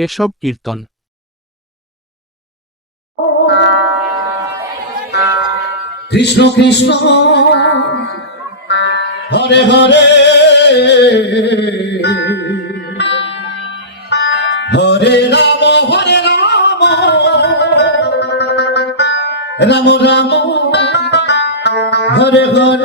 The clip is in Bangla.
কেশব কীর্তন। কৃষ্ণ কৃষ্ণ, হরে হরে হরে রাম হরে রাম রাম রাম হরে হরে হরে।